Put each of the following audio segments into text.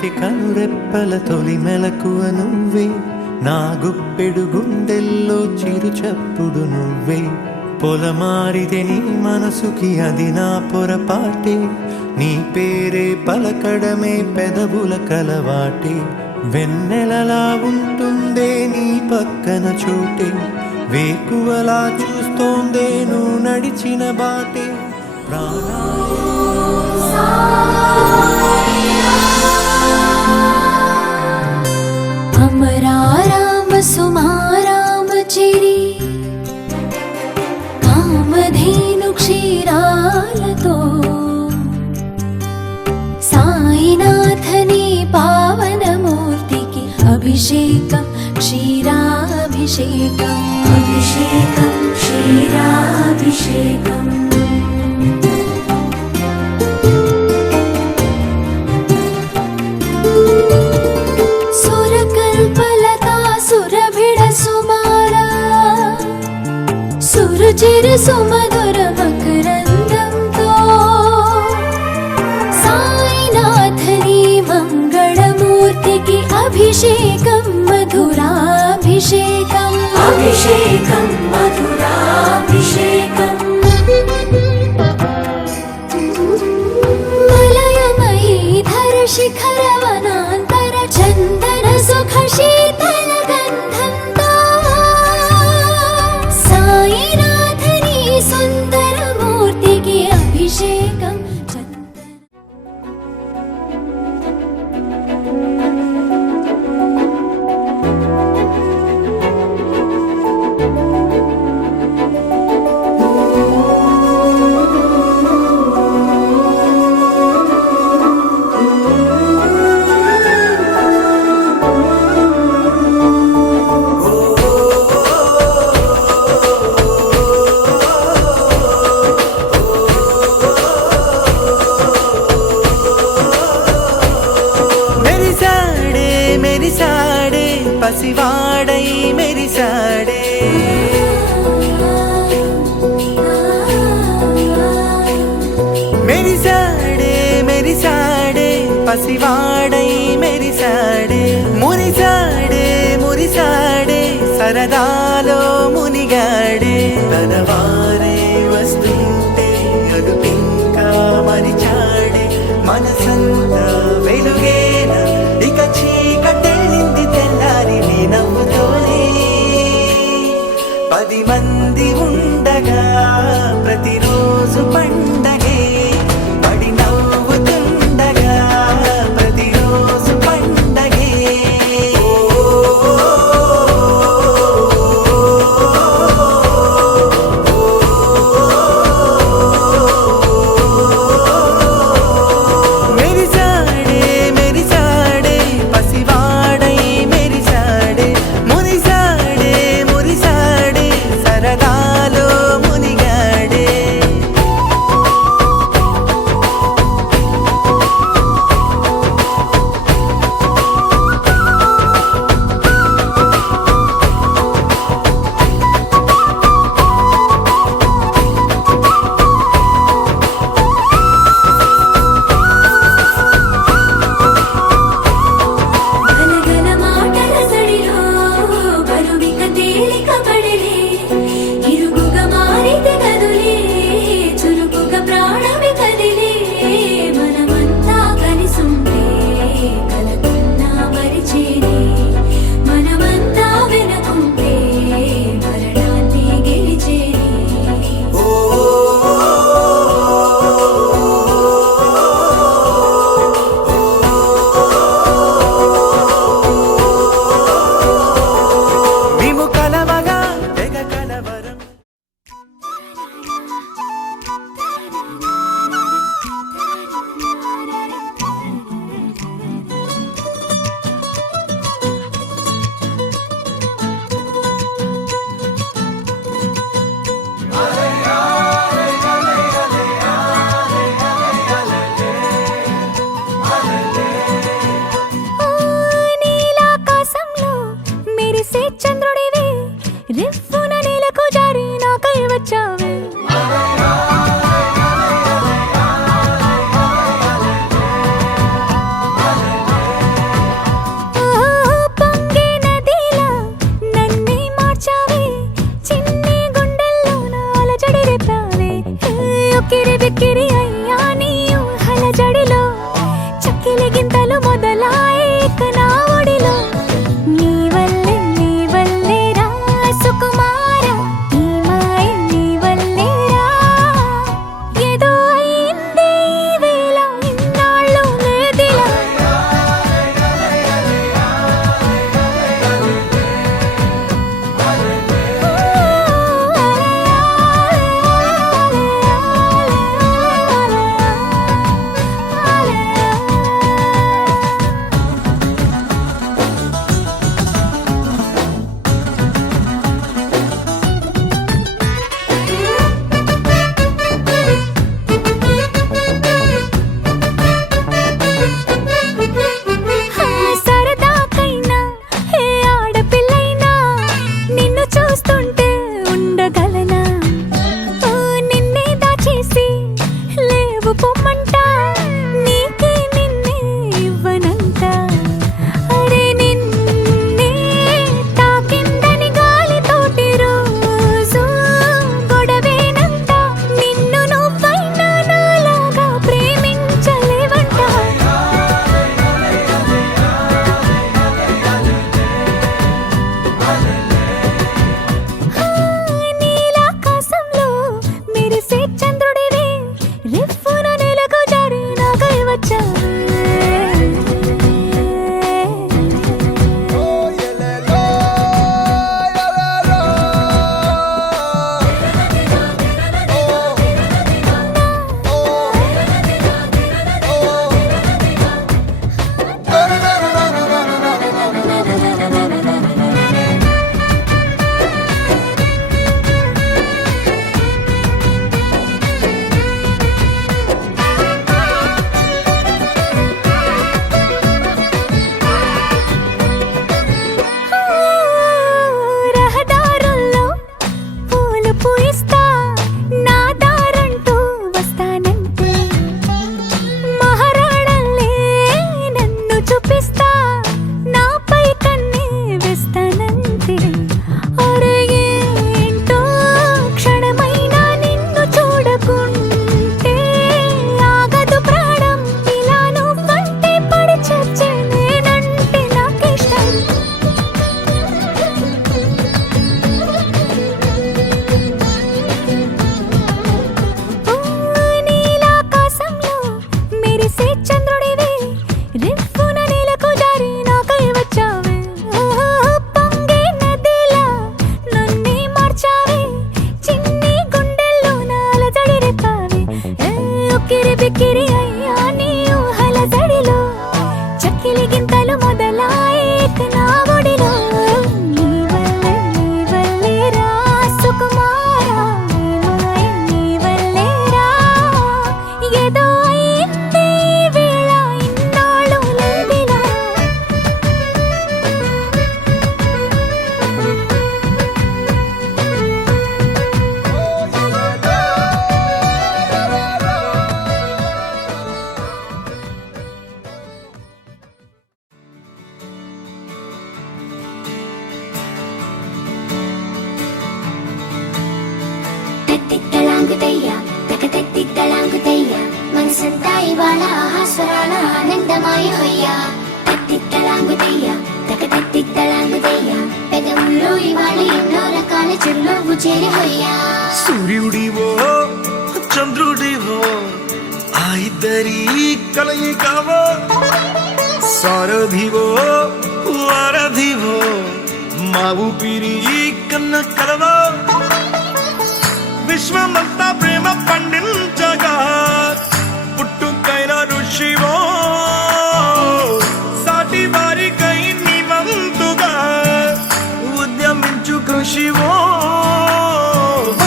ప్రతి కనురెప్పల తొలి మెలకువ నువ్వే, నా గుప్పెడు గుండెల్లో చిరు చప్పుడు నువ్వే. పొలమారితే నీ మనసుకి అది నా పొరపాటే, నీ పేరే పలకడమే పెదవుల కలవాటే. వెన్నెలలా ఉంటుందే నీ పక్కన చోటే, వేకువలా చూస్తోందే నువ్వు నడిచిన బాటే. అమరా రామ సుమారామ చిరి కామధేను క్షీరాలతో సాయినాథని పావనమూర్తికి అభిషేకం క్షీరాభిషేకం, అభిషేకం క్షీరాభిషేకం. సురకల్పలతా సురభిడ సుమారా సురుచిర సుమధుర మకరందంతో సాయినాథని మంగళమూర్తికి అభిషేకం మధురాభిషేకం, అభిషేకం మధురాభిషేకం. మలయమయీధర శిఖర వనాంతర చందన సుఖ శీతల గంధంతో సాయినాథని సుందర మూర్తికి అభిషేకం. మెరిసాడే పసివాడై మెరిసాడే, మెరిసాడే మెరిసాడే పసివాడై మెరిసాడే. మురిసాడే మురిసాడే సరదాలో మునిగాడే, తనవారే వస్తుంటే అదుపింకా మరిచాడే. మనసంతా వెలుగేన ఇక చీకటెళ్ళింది తెల్లారి నీ నవ్వుతోనే. 10 మంది ఉండగా ప్రతిరోజు పండగే, పడి నవ్వుతుండగా ప్రతిరోజు పండగే. ఓ ఉందే ఈ వేళ ఇన్నాళ్ళు లేదిలా. తిట్టలాంగుతయ్యా తిట్టలాంగుతయ్యా మనసంతా ఇవాళ ఆహాస్వరాల ఆనందమాయ హొయ్యా. తిట్టలాంగుతయ్యా తిట్టలాంగుతయ్యా పెదవుల్లో ఇవాళ ఎన్నో రకాల చిరునవ్వు చేరి హొయ్యా. సూర్యుడివో చంద్రుడివో ఆ ఇద్దరి కలయికవో సారథివో వారధివో మా ఊపిరి కన్న కలవో విశ్వమంతా ప్రేమ పండించగా పుట్టుకైన ఋషివో సాటి వారికై నివంతుగా ఉద్యమించు కృషివో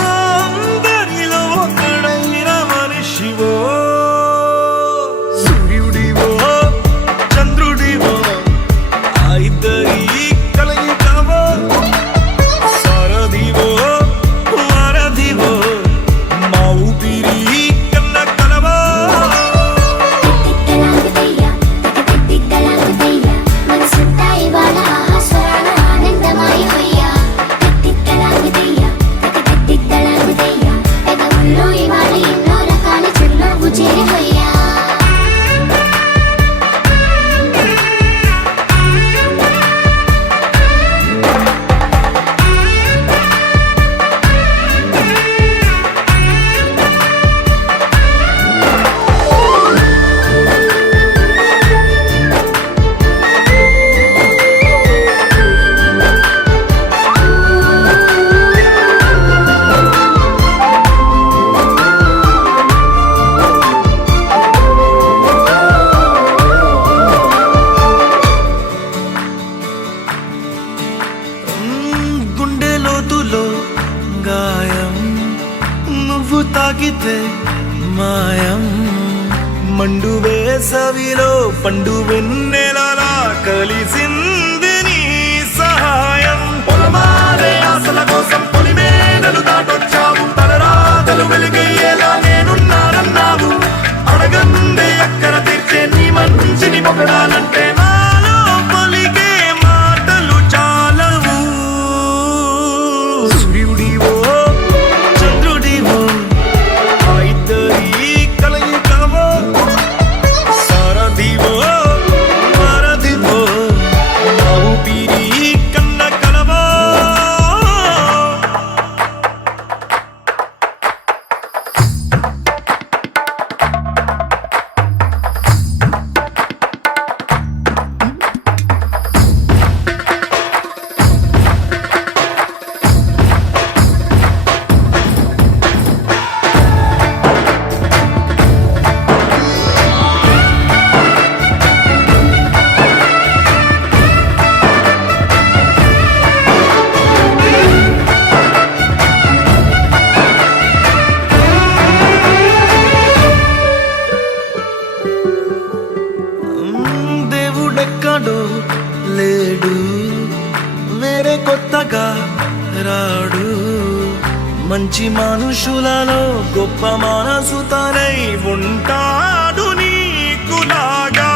అందరిలో ఒకడైన మనిషివో. సూర్యుడివో చంద్రుడివో ఆ ఇద్దరి కలయికవో సారథివో వారధివో మా ఊపిరి కన్న కలవో. తిట్టలాంగుతయ్యా తిట్టలాంగుతయ్యా మనసంతా ఇవాళ ఆహాస్వరాల ఆనందమాయ హొయ్యా. తిట్టలాంగుతయ్యా తిట్టలాంగుతయ్యా పెదవుల్లో ఇవాళ ఎన్నో రకాల చిరునవ్వు చేరి హొయ్యా. గుండె లోతులో గాయం నువ్వు తాకితే మాయం మండు వేసవిలో పండు వెన్నెలలా కలిసింది నీ సహాయం. పొలమారే ఆశల కోసం పొలిమేనలు దాటొచ్చావు తలరాతలు వెలుగయ్యేలా నేనున్నానన్నావు. అడగందే అక్కర తీర్చే నీ మంచిని పొగడాలంటే నాలో పలికే మాటలు చాలవు. సూర్యుడివో చంద్రుడివో ఆ ఇద్దరి కలయికవో సారథివో వారధివో మా ఊపిరి కన్న కలవో. దేవుడెక్కడో లేడు వేరే కొత్తగా రాడు. మంచి మనుషులలో గొప్ప మనసు తనై ఉంటాడు నీకులాగా.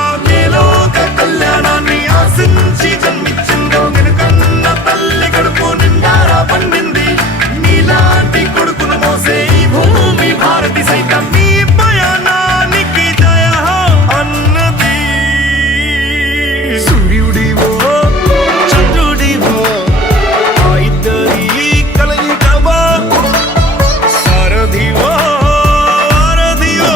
లోక కళ్యాణాన్ని ఆశించి జన్మించిందో వెనుకన్న తల్లి కడుపు నిండారా పండింది. నీలాంటి కొడుకును మోసే ఈ భూమి భారతి సైతం నీ పయనానికి జయ అన్నది. సూర్యుడివో చంద్రుడివో ఆ ఇద్దరి కలయికవో సారథివో వారధివో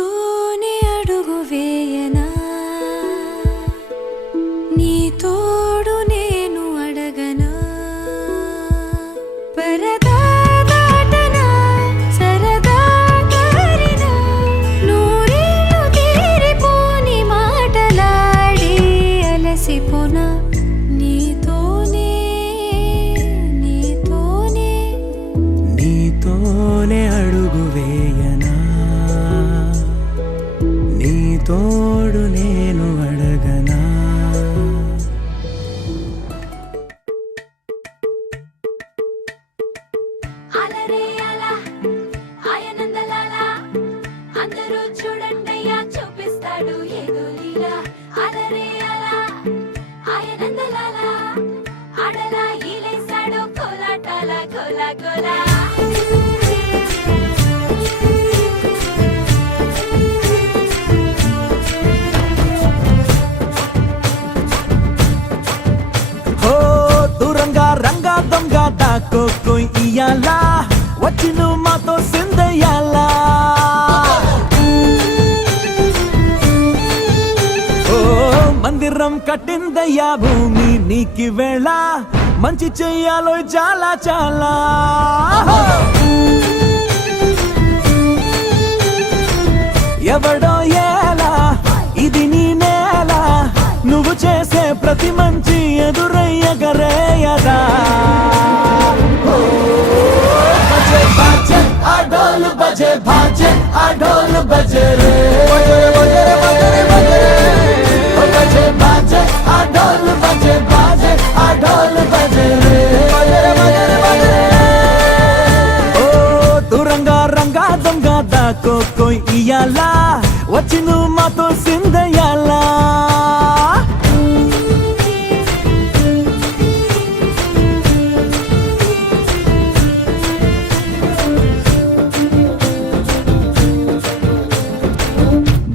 నీతోనే అడుగు వేయనా నీ తోడు నేను అడగనా పరదా దాటనా సరదా కారినా నూరేళ్ళు తీరిపోని మాటలాడి అలసిపోనా నీతోనే నీతోనే నీతోనే అడుగు వేయనా నీ తోడు నేను అడగనా అలరే అలా ఆయనందలాలా అందరూ చూడండయ్యా చూపిస్తాడు ఏదో లీలా అలరే అలా ఆయనందలాలా ఆడలా ఈలేశాడు కోలాటాల కోలా కోలా హో దూరంగా రంగా దొంగ దాకో కోయి ఇయ్యాలా వచ్చి నువ్వు మాతో సిందయ్యాలా ఓ మందిరం కట్టిందయ్యా భూమి నీకి వేళ మంచి చెయ్యాలో చాలా చాలా ఎవడో ఎలా ఇది నీ నేల నువ్వు చేసే ప్రతి మంచి ఎదురయ్యగరేయదా బజే బాజే ఆ డోలు బజే బాజే ఆ డోలు బజే రే బజే బాజే ఆ డోలు బజే బాజే ఆ డోలు బజే రే ఓ దూరంగా రంగా దొంగ దాకో కోయి ఇయ్యాలా వచ్చి నువ్వు మాతో సిందయ్యాలా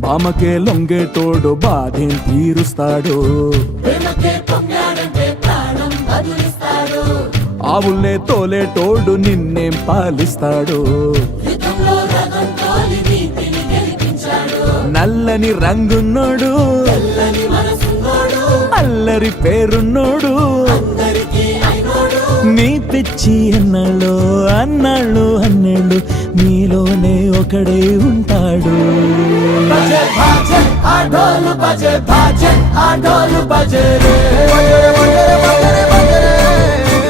బామకే లొంగేటోడు బాధేం తీరుస్తాడు ఆవుల్నే తోలేటోడు నిన్నేం పాలిస్తాడు నల్లని రంగున్నోడు అల్లరి పేరున్నోడు నీ పిచ్చి అన్నాళ్ళు అన్నాళ్ళు అన్నేళ్ళు నీలోనే ఒకడే ఉంటాడు బజే బాజే ఆ డోలు బజే బాజే ఆ డోలు బజే రే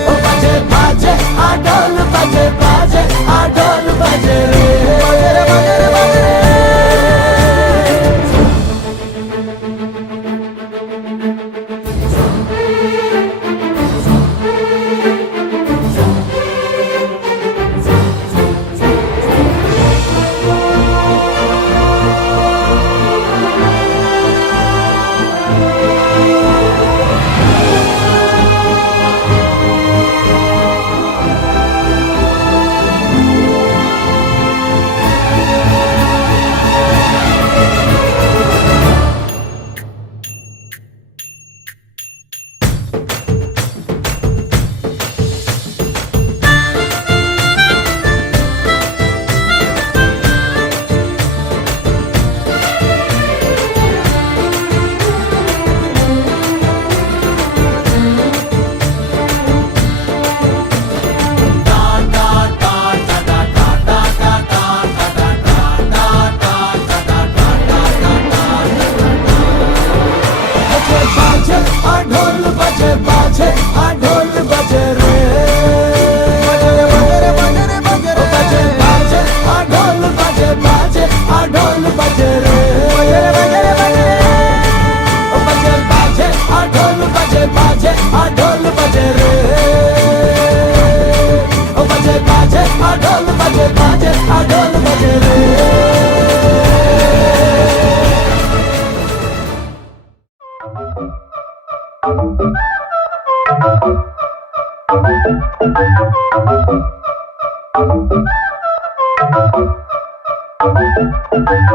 ఓ బజే బాజే ఆ డోలు బజే బాజే ఆ డోలు బజే రే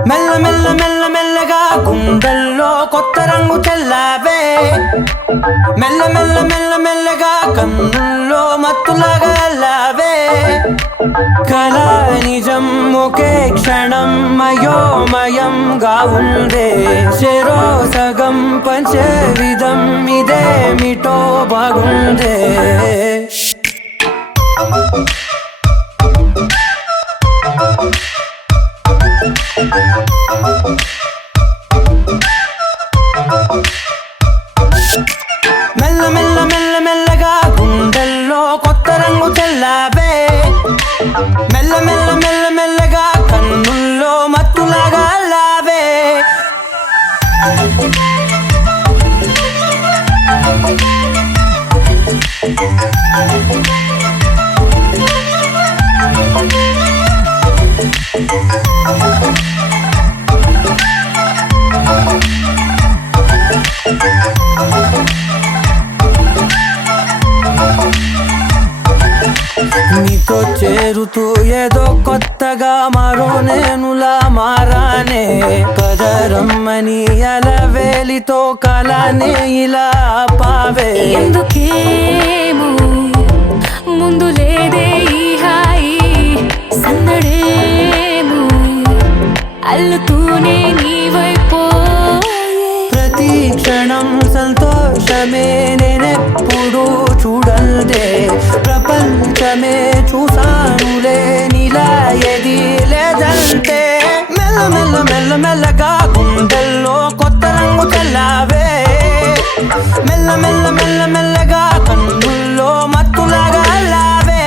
మెల్ల మెల్ల మెల్ల మెల్లగా గుండెల్లో కొత్త రంగు చల్లావే మెల్ల మెల్ల మెల్ల మెల్లగా కన్నుల్లో మత్తులాగా అల్లావే కళ నిజం ఒకే క్షణం మయోమయంగా ఉందే చెరో సగం పంచే విధం ఇదేమిటో బాగుందే మెల్ల మెల్ల మెల్ల మెల్లగా గుండెల్లో కొత్త రంగు చల్లావే మెల్ల మెల్ల మెల్ల మెల్లగా కన్నుల్లో మత్తులాగా అల్లావే నీతో చేరుతూ ఏదో కొత్తగా మరో నేనులా మారానే కదరమ్మని అలవేలితో కలానే ఇలా పావే ఎందుకేమో ముందు లేదే ఈ హాయి సందడేమో అల్లుతూనే నీ వైపో ప్రతి క్షణం సంతోషమే నేనెప్పుడు చూడల్దే ప్రపంచమే చూసానులే నీలా ఏది లేదంటే మెల్ల మెల్ల మెల్ల మెల్లగా గుండెల్లో కొత్త రంగు చల్లావే మెల్ల మెల్ల మెల్ల మెల్లగా కన్నుల్లో మత్తులాగా అల్లావే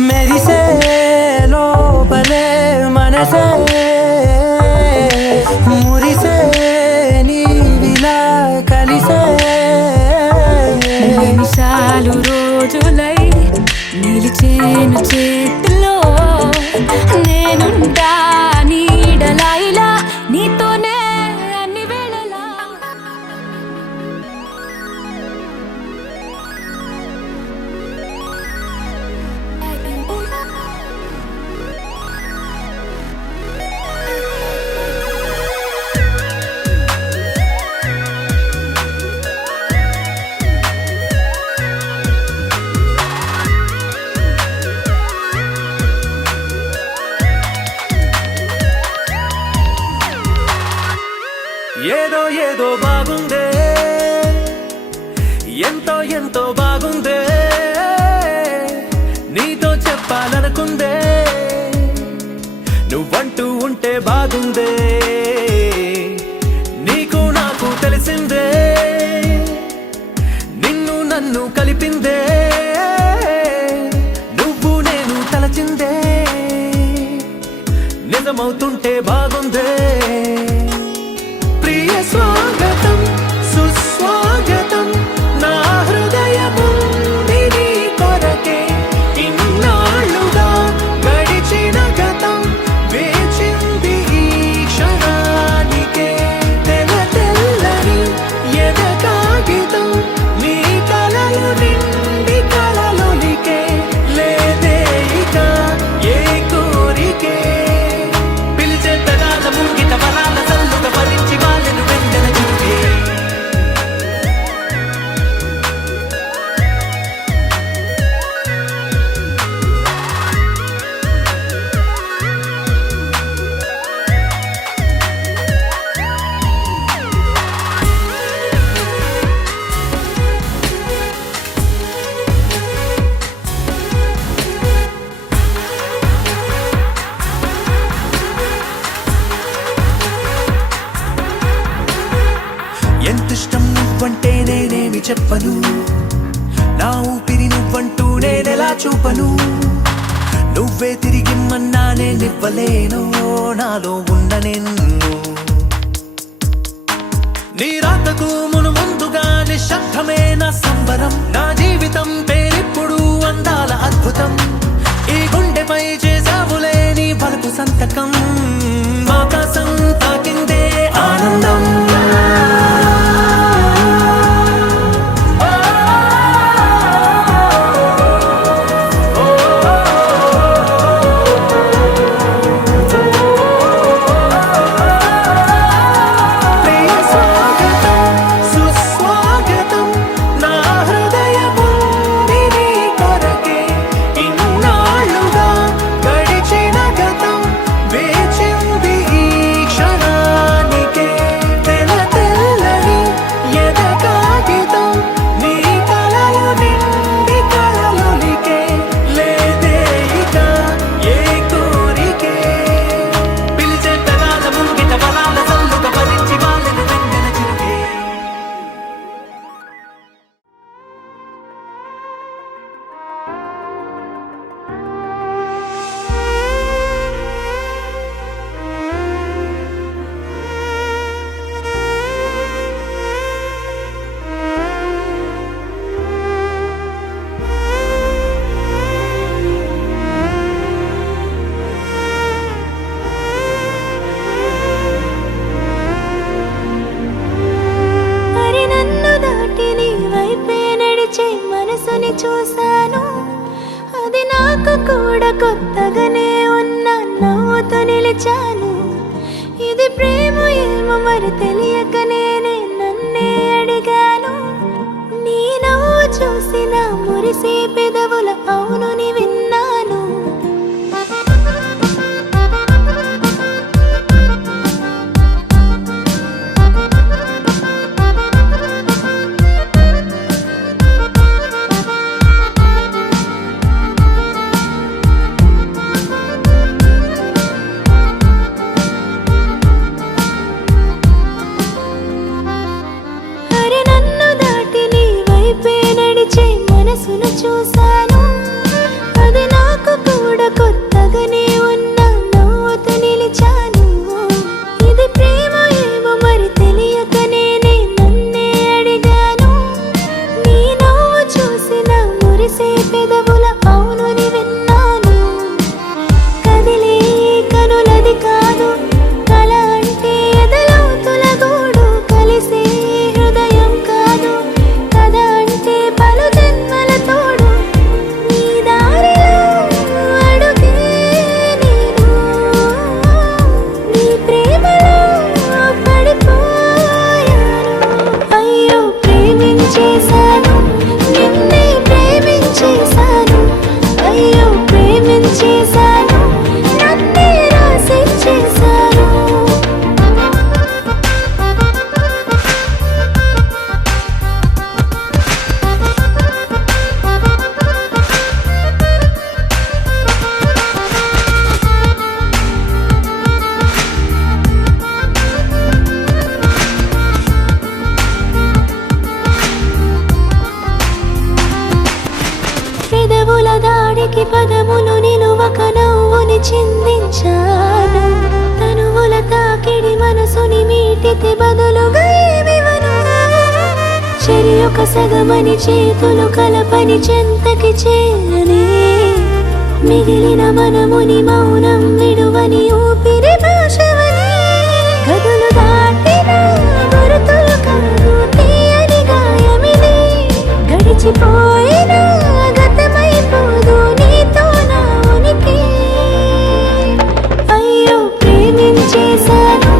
మెరిసే లోపలే మనసే మురిసే నీవిలా కలిసే నిమిషాలు రోజులై నిలిచేను చేతిలో నేనుంటా నీడలా ఇలా నీతోనే అన్ని వేళలా ఏదో ఏదో బాగుందే ఎంతో ఎంతో బాగుందే నీతో చెప్పాలనుకుందే నువ్వంటూ ఉంటే బాగుందే నీకు నాకు తెలిసిందే నిన్ను నన్ను కలిపిందే నువ్వు నేను తలచిందే నిజమవుతుంటే బాగుందే ప్రియ స్వాగతం సుస్వాగతం నా హృదయముంది నీ కొరకే ఇన్నాళ్ళుగా గడిచిన గతం వేచింది ఈ క్షణానికే తెల్ల తెల్లని ఎద కాగితం నీ కలలు నిండి కలలొలికే లేదే ఇక ఏ కోరికే పిలిచే పెదాల ముంగిట వరాల సల్లుగా భరించి వాళ్ళను వెంటనే చెప్పను, నా ఊపిరి నువ్వంటూ నేనెలా చూపను, నువ్వే తిరిగిమ్మన్నా నేనివ్వలేను నాలో ఉన్న నిన్ను. నీ రాతకు మును ముందుగా నిశ్శబ్దమే నా సంబరం, నా జీవితం పేరిప్పుడు అందాల అద్భుతం. ఈ గుండెపై చేసావులే నీ పలుకు సంతకం, ఆకాశం తాకిందే ఆనందం. మనసుని చూశాను, అది నాకు కూడా కొత్తగానే ఉన్న నవ్వుతో నిలిచాను. ఇది ప్రేమ ఏమో మరి తెలియక నేనే నన్నే అడిగాను. నీ నవ్వు చూసిన మురిసే పెదవుల అవునుని విన్నాను. మనసును చూశాను, అది నాకు కూడా కొత్తగానే ఉన్న నవ్వుతో నిలిచాను. ఇది ప్రేమ ఏమో మరి తెలియక నేనే నన్నే అడిగాను. నీ నవ్వు చూసిన మురిసే పెదవుల అవునుని విన్నాను. కదిలే కనులది కాదు, కల అంటే ఎదలో తొలగోడు, కలిసే హృదయం కాదు, కథ అంటే పలు జన్మల తోడు. నీ దారిలో అడుగే నేను, నీ ప్రేమలో పడిపోయాను. అయ్యో ప్రేమించేశాను, నిన్నే ప్రేమించేశాను. అయ్యో ప్రేమించేశాను, నన్నే రాసిచ్చేశాను. పెదవుల దాడికి పదములు నిలువక నవ్వుని చిందించాను. తనువుల తాకిడి మనసుని మీటితే బదులుగా ఏమివను. చెరి ఒక సగమని చేతులు కలపని చెంతకి చేరనే, మిగిలిన మనముని మౌనం విడువని ఊపిరి భాషవని. గదులు దాటిన గురుతులు కాదు తీయని గాయమిది, గడిచిపోయిన గతమైపోదు నీతో నా ఉనికి. అయ్యో ప్రేమించేశాను,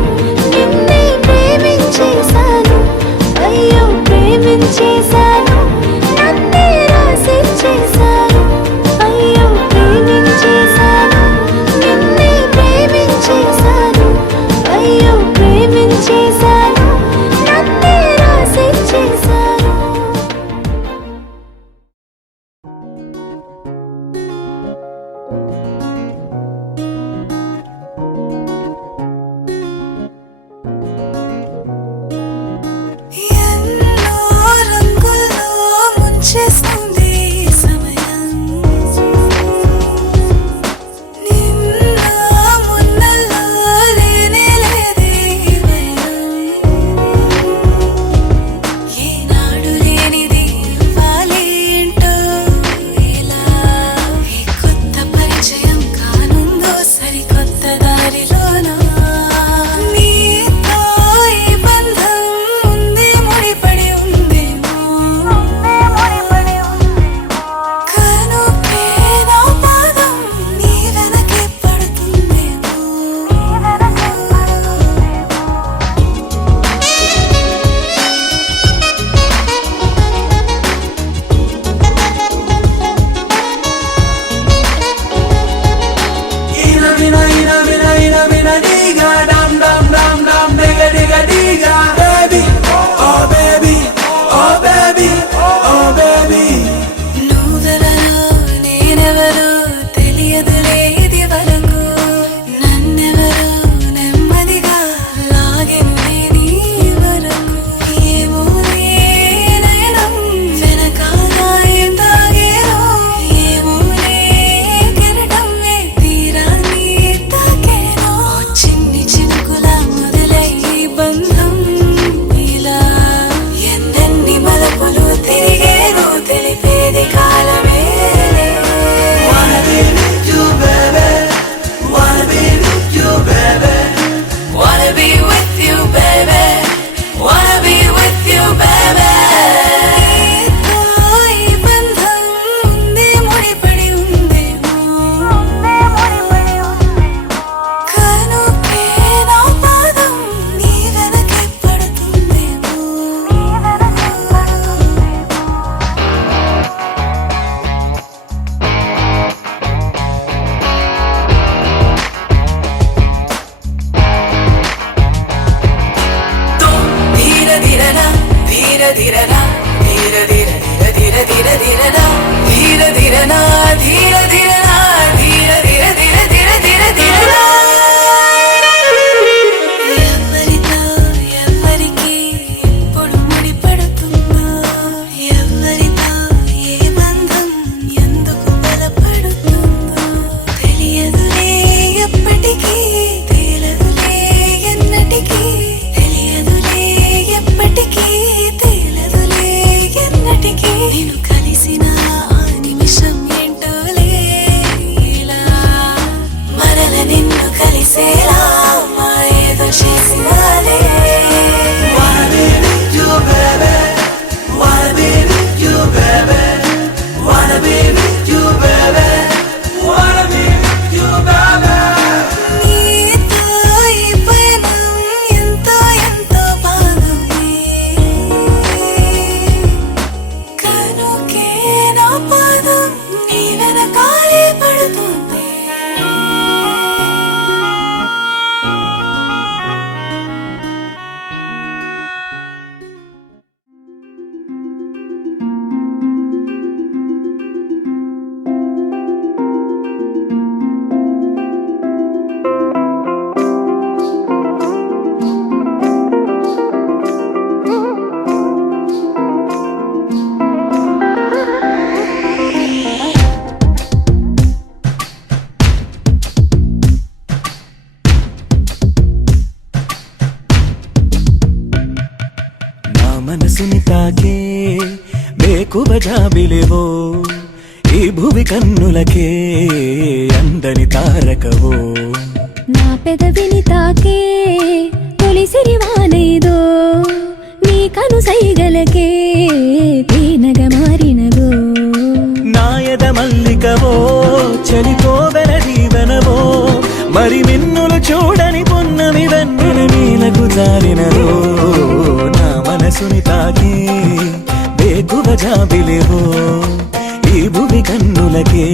నిన్నే ప్రేమించేశాను. అయ్యో ప్రేమించేశాను, నన్నే రాసిచ్చేశాను. అయ్యో ప్రేమించేశాను, నిన్నే ప్రేమించేశాను. ధీరనా ధీర ధీర ధీర ధీర ధీరనా ధీర ధీరనా ధీర ధీరనా ధీర ధీర ధీర ధీర ధీర ధీరనా ఎవరితో ఎవరికి ఎప్పుడు ముడిపడుతుందో ఎవరితో ఏ బంధం ఎందుకు బలపడుతుందో తెలియదులే ఎప్పటికీ తేలదులే ఎన్నటికీ తెలియదులే ఎప్పటికీ తేలదులే ఎన్నటికీ నేను కలిసిన ఆ నిమిషం ఏంటోలే ఇలా మరల నిన్ను కలిసేలా మా ఏదో చేసినాలే Wanna be with you baby Wanna be with you baby Wanna be with you baby Wanna be with you baby నీతో ఈ పయనం ఎంతో ఎంతో బాగుంది కనుకే నా పాదం నీ వెనకాలే పడుతుంది నా మనసుని తాకే బేకువ జాబిలేవో ఈ భువి కన్నులకే అందని తారకవో నా పెదవిని తాకే తొలి సిరివానేదో నీ కను సైగలకే తేనగ మారినదో నాయద మల్లికవో చలికోవెల దీవెనవో మరి మిన్నులు చూడని పొన్నమి వెన్నెల నీలకు జారినదో నా మనసుని తాకి బేగువ జాబిలేవో ఈ భూమి కన్నులకే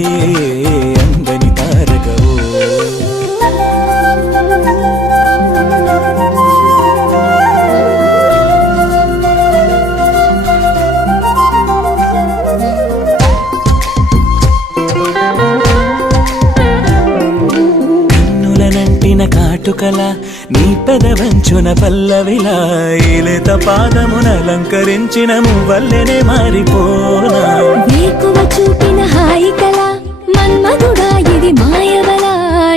అందని తారకవో కన్నులనంటిన కాటుకల నీ పెదవంచున పల్లవిలా ఈలేత పాదమున అలంకరించిన మువ్వల్లెనే మారిపోనా వేకువ చూపిన హాయి కల మన్మధుడా ఇది మాయవల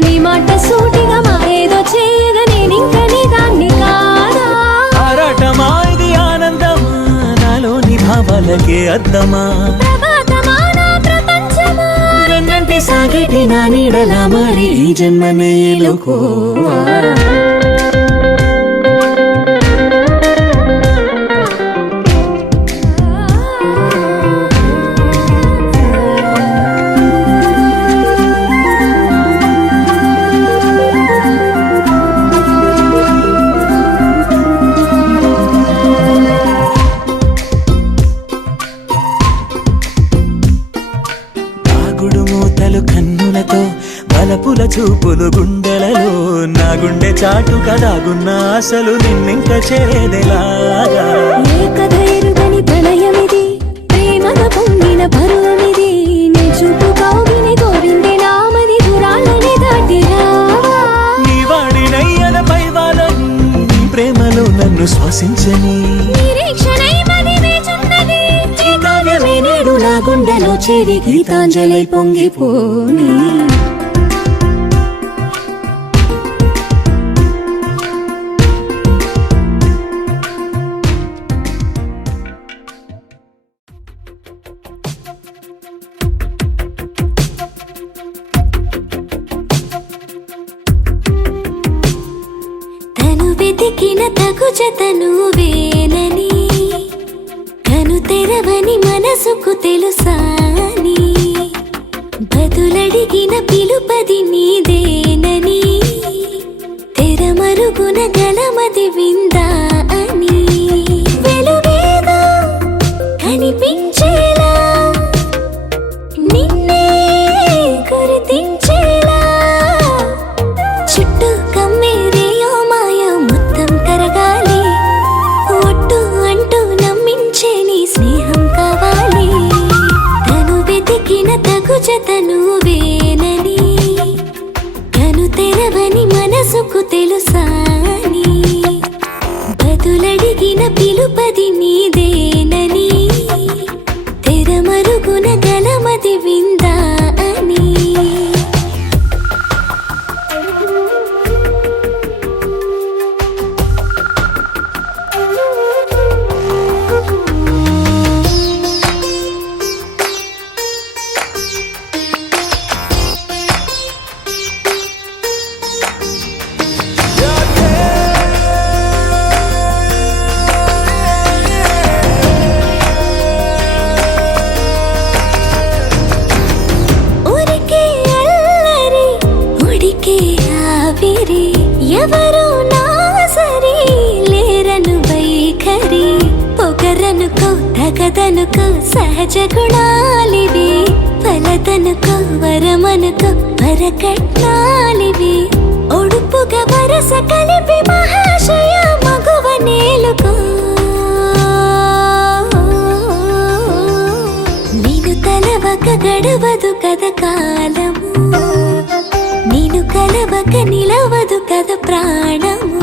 నీ మాట సూటిగా మాయేదో చేయగా నేనింక నీ దాన్ని కాదా ఆరాటమా ఇది ఆనందమా నాలోని భావాలకే అద్దమా ప్రభాతమా నా ప్రపంచమా వెన్నంటి సాగటి నా నీడలా మరి ఈ జన్మనే ఎలుకోవా తాగుడు మూతలు కన్నులతో బలపుల చూపులు గుండెలలో నా గుండె చాటుగా దాగున్న ఆశలు నిన్నింక చేరేదెలాగా ఏ కథ ఎరుగని ప్రణయమిది ప్రేమగా పొంగిన పరువమిది నీ చూపు కౌగిని కోరింది నామది దూరాలనే దాటి రావా నీ వాడినయ్యల పైవాలని నీ ప్రేమలో నన్ను శ్వాసించని నిరీక్షణై మది వేచున్నది ఈ కావ్యమే నేడు నా గుండెలో చేరి గీతాంజలి పొంగిపోని తను వెతికిన తగు జతను వేనని కను తెరవని మనసుకు తెలుసాని బదులడిగిన పిలుపది నీదేనని తెరమరుగున గలమది విందా అని వెలుగేదో కనిపించేలా నిన్నే గుర్తించేలా చుట్టూ కమ్మేరేయో మాయ మొత్తం కరగాలి ఒట్టు అంటూ నమ్మించ ఎవరు నా సరి లేరను వైఖరి పొగరనుకో తగదనుకో సహజ గుణాలివి ఫలదనుకో వరమనుకో వరకట్నాలివి ఒడుపుగా వరస కలిపి మహాశయ మగువ నేలుకో నేను తలవక గడవదు కథ కాలము నేను కలవక నిలవదు కథ ప్రాణము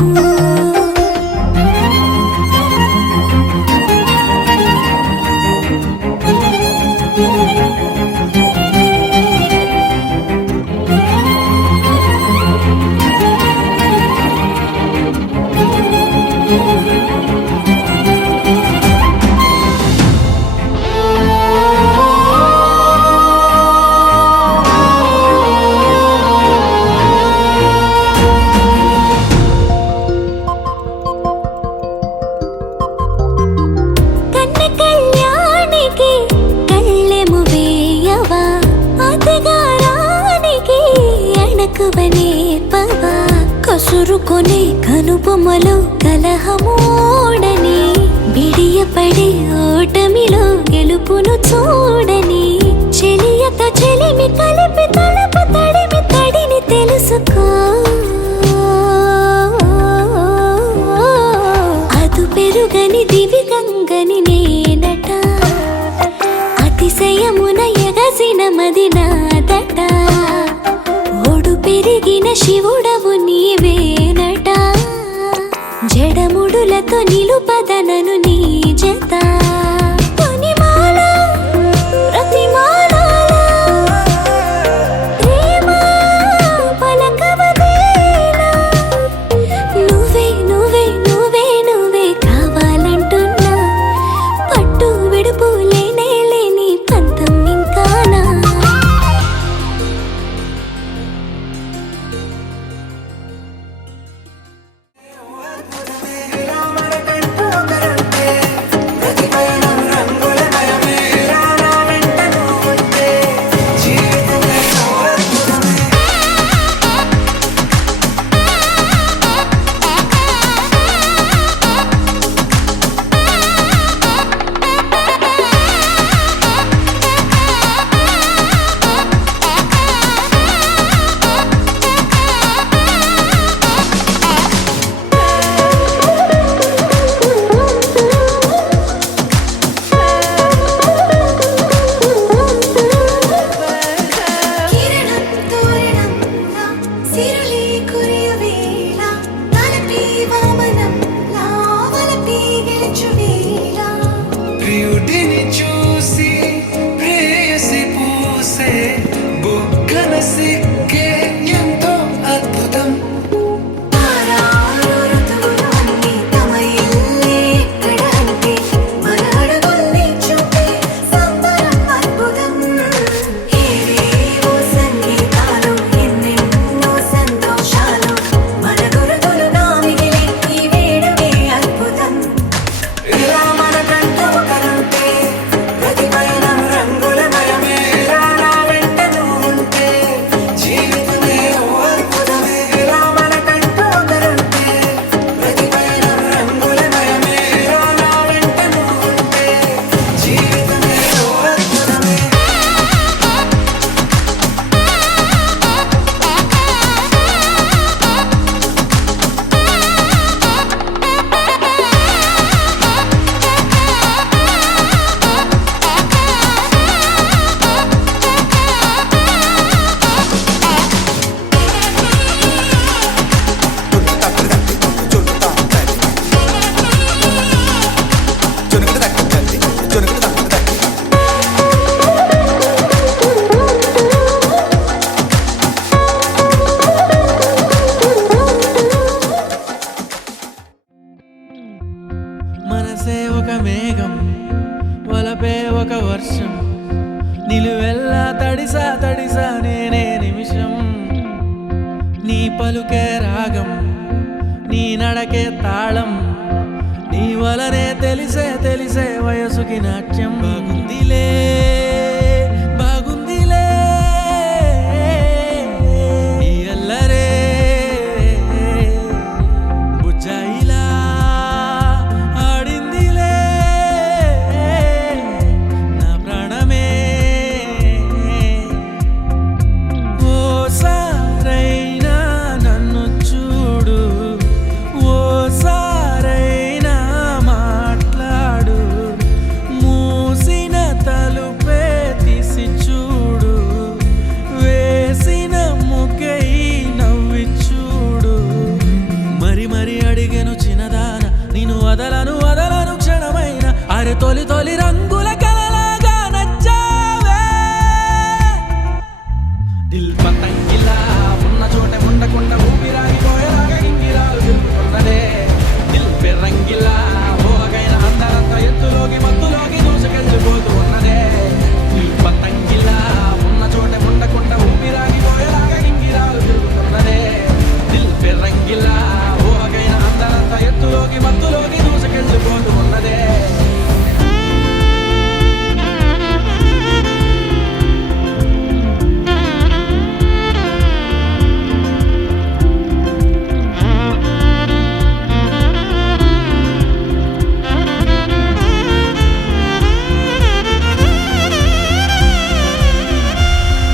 కసురుకొనే కనుబొమ్మలో కలహమోడని బిడియపడే ఓటమిలో గెలుపును చూడని చెలియతో చెలిమి కలిపి తలపు తడిమి తడిని తెలుసుకో అదు పెరుగని దివి గంగని నేనట అతిశయమున ఎగసిన మది నాదట పెరిగిన శివుడవు నీవేనట జడముడులతో నిలుపదనను నీ జత తొనిమాల ప్రతిమాలలో ప్రేమ పలకవదేలా నువ్వే నువ్వే నువ్వే నువ్వే కావాలంటున్నా పట్టు విడుపు లేనే లేని పంతం ఇంకానా మనసే ఒక మేఘం వలపే ఒక వర్షం నిలువెల్లా తడిసా తడిసా నేనే నిమిషం నీ పలుకే రాగం నీ నడకే తాళం నీ వలనే తెలిసే తెలిసే వయసుకి నాట్యం బాగుందిలే బాగుందిలే ఈ అల్లరే అరే తొలి తొలి రంగుల కలలాగా నచ్చావే దిల్ పతంగిలా ఉన్న చోటే ఉండకుండా ఊపిరాగిపోయేలాగా ఇంగిరాలు తిరుగుతున్నదే దిల్ పెర్రంగిలా ఓగైన అందరంతా ఎత్తులోకి మత్తులోకి దూసుకెళ్ళిపోతూ ఉన్నదే దిల్ పతంగిలా ఉన్న చోటే ఉండకుండా ఊపిరాగిపోయేలాగా ఇంగిరాలు తిరుగుతున్నదే దిల్ పెర్రంగిలా ఓగైన అందరంతా ఎత్తులోకి మత్తులోకి దూసుకెళ్ళిపోతూ ఉన్నదే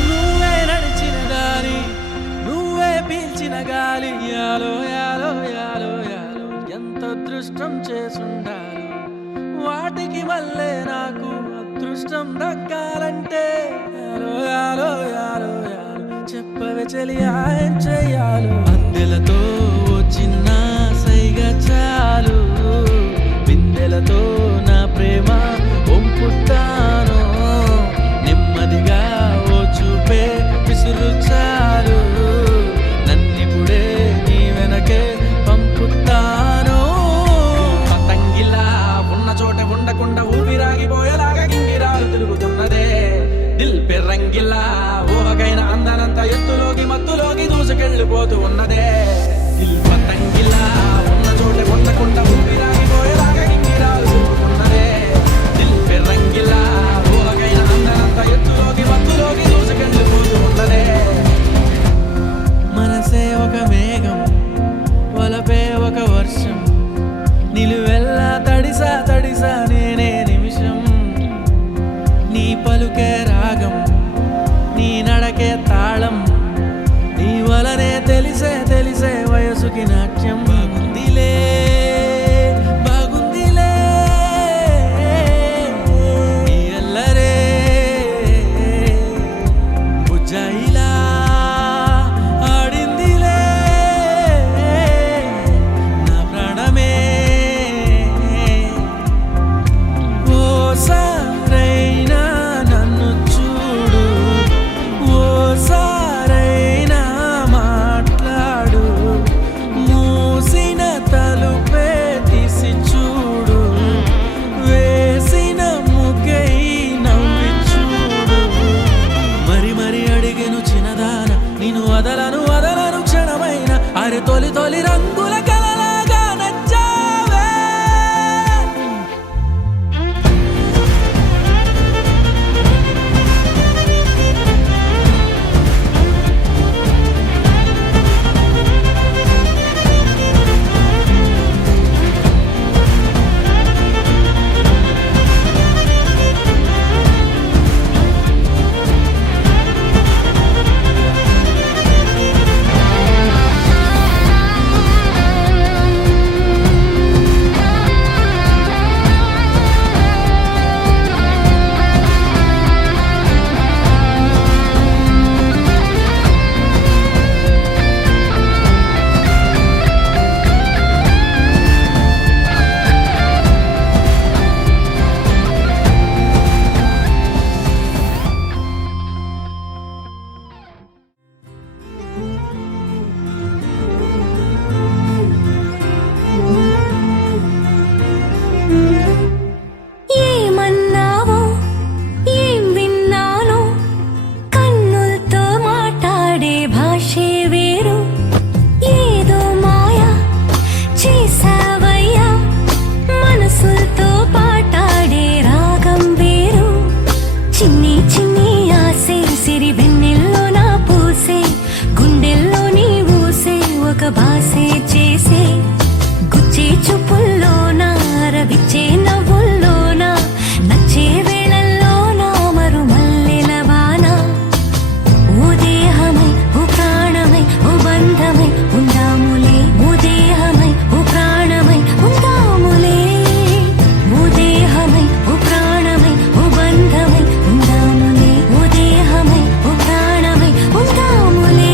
నువ్వే నడిచిన గాలి నువ్వే పీల్చిన గాలి యాలో యాలో యాలో యాలో ఎంత అదృష్టం చేసుండాలి వాటికి మళ్ళీ నాకు అదృష్టం దక్కాలంటే యాలో యాలో యాలో యాలో చెప్పవే చెలియా ఏం చెయ్యాలో అందెలతో ఓ చిన్న సైగ చాలు బిందెలతో నా ప్రేమ ఒంపుతాను నెమ్మదిగా ఓ చూపే విసురు చాలు నన్నిప్పుడే నీ వెనకే పంపుతాను పతంగిలా ఉన్న చోట ఉండకుండా ఊపిరాగిపోయేలాగా గింగిరాలు తిరుగుతున్నదే దిల్ పెర్రంగిలా ఊహకైన అందనంతా ఎత్తులోకి మత్తులోకి దూసుకెళ్ళిపోతూ ఉన్నదే దిల్ పతంగిలా ఉన్న చోట ఉండకుండా ఊపిరాగిపోయేలాగా గింగిరాలు తిరుగుతున్నదే దిల్ పెర్రంగిలా ఊహకైన అందనంతా ఎత్తులోకి మత్తులోకి దూసుకెళ్ళిపోతూ ఉన్నదే మనసే ఒక మేఘం వలపే ఒక వర్షం నిలువెల్లా తడిసా తడిసా నేనే నిమిషం నీ పలుకే రాగం నీ నడకే తాళం నీ వలనే తెలిసే తెలిసే వయసుకి నాట్యం బాగుందిలే బాగుందిలే ఈ అల్లరే బుజ్జాయిలా ఆడిందిలే నా ప్రాణమే ఓసారైనా నన్ను చూడు ఓసారైనా మాట్లాడు మూసిన తలుపే తీసి చూడు వేసిన ముఖై నవ్వి చూడు మరి మరి అడిగెను చిన్నదాన నేను వదలను వదలను క్షణమైన అరే తొలి తొలి రంగుల కలలాగా నచ్చావే ఏమన్నావో ఏం విన్నానో కన్నులతో మాట్లాడే భాషే వేరు ఏదో మాయా చేసావయ్యా మనసులతో పాటాడే రాగం వేరు చిన్ని చిన్ని ఆసే సిరి వెన్నెల్లో నా పూసే గుండెల్లో నీ ఊసే ఒక భాసే చేసే గుచ్చే చూపుల్లోనా రవిచ్చే నవ్వుల్లోనా నచ్చే వేళల్లోనా మరు మల్లెల వాన ఓ దేహమై ఓ ప్రాణమై ఓ బంధమై ఉందాములే ఓ దేహమై ఓ ప్రాణమై ఉందాములే ఓ దేహమై ఓ ప్రాణమై ఓ బంధమై ఉందాములే ఓ దేహమై ఓ ప్రాణమై ఉందాములే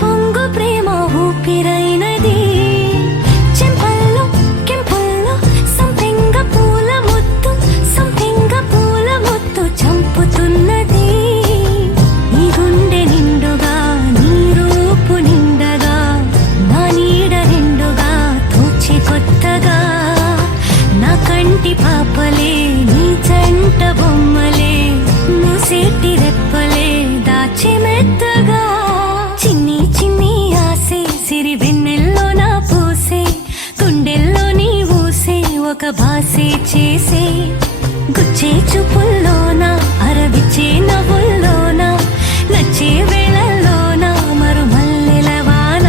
పొంగు ప్రేమ ఊపిరైనది చెంపల్లో కెంపుల్లో సంపెంగ పూల ముత్తు చంపుతున్నది ఈ గుండె నిండుగా నీ రూపు నిండగా నా నీడ రెండుగా తోచి కొత్తగా నా కంటి పాపలే నీ జంట బొమ్మలే మూసేటి రెప్పలే దాచి మెత్తగా చిన్ని చిన్ని ఆసే సిరి వెన్నెల్లో నా పూసే గుండెల్లో నీ ఊసే ఒక భాసే చేసే గుచ్చే చూపుల్లోనా అరవిచ్చే నవ్వుల్లోనా నచ్చే వేళల్లోనా మరుమల్లెల వాన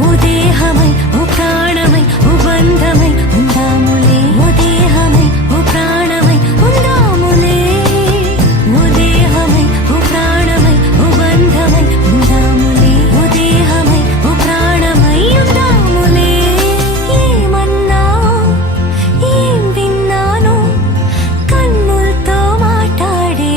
ఓ దేహమై ఓ ప్రాణమై ఓ బంధమై ఉందాములే ఓ దేహమై ఓ ప్రాణమై ఉందాములే ఓ దేహమై ఓ ప్రాణమై ఓ బంధమై ఉందాములే ఓ దేహమై ఓ ప్రాణమై ఉందాములే ఏమన్నావు ఏం విన్నాను కన్నులతో మాట్లాడే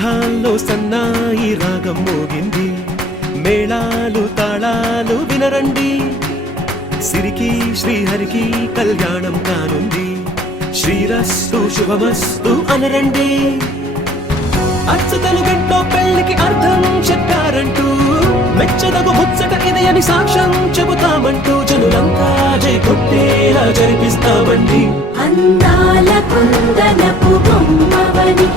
మేఘాల్లో సన్నాయి రాగం మోగింది, మేళాలు తాళాలు వినరండి, సిరికి శ్రీహరికి కళ్యాణం కానుంది, శ్రీరస్తు శుభమస్తు అనరండి. అచ్చతలు గంటో పెళ్లికి అర్థం చెప్పారంటూ, మెచ్చదగు ముచ్చట ఇది అని సాక్ష్యం చెబుతామంటూ, జనులంతా జై కొట్టేలా జరిపిస్తామండి. అందాల కుందనపు బొమ్మవని